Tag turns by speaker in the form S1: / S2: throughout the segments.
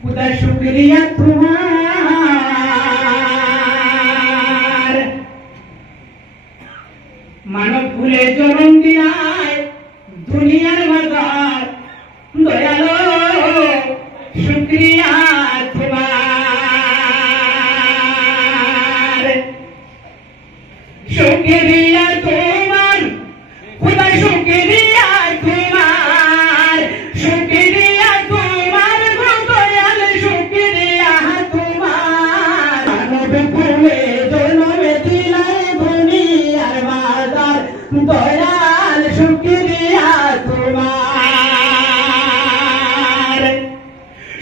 S1: খুদা শুক্রিয়া তোমার? মানব ফুলে জনম দিয়ায় দুনিয়ার বাজার। দয়ালো শুক্রিয়া। তোমার।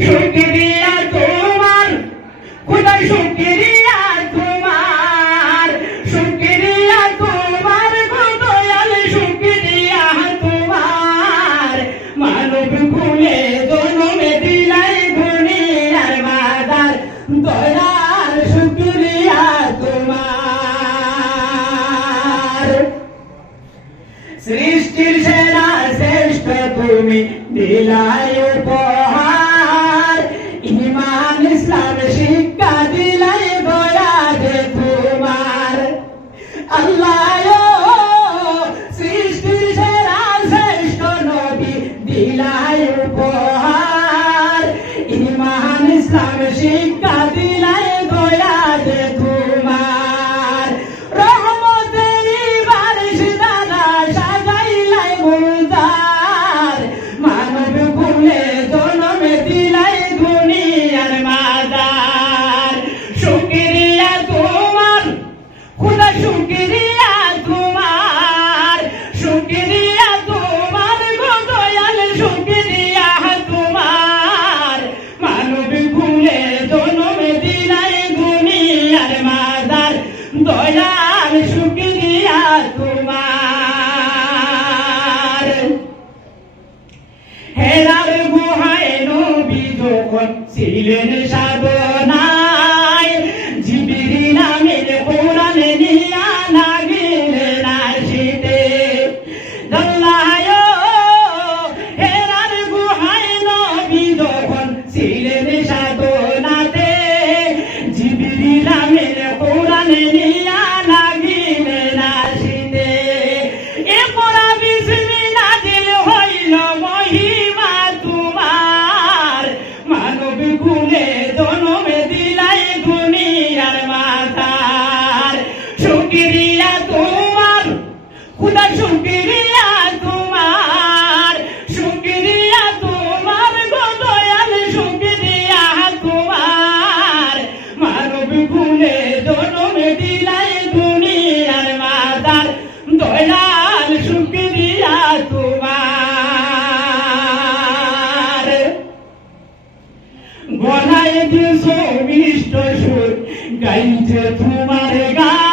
S1: সুক্রিয়া তোমার খুদা সুক্রিয়া তোমার। সুক্রিয়া তোমার দয়াল সুক্রিয়া তোমার। মানব খুলে তুমি দিলাই উপহার। ইমান, ইসলাম, শিক্ষা দিলাই বয়াজে তোমার। আল্লাহ, সৃষ্টির সেরা শ্রেষ্ঠ নবী দিলাই উপহার। ইমান, ইসলাম, শিক্ষা দয়াল শুক্রিয়া তোমার। হেলার গুহায় নবী যখন ছিলেন সাধনা গুনে জনম দিলাই দুনিয়ার মাদার। দয়াল শুক্রিয়া তোমার। গলায় দিছো মিষ্ট সুর গাইছে তোমার গান।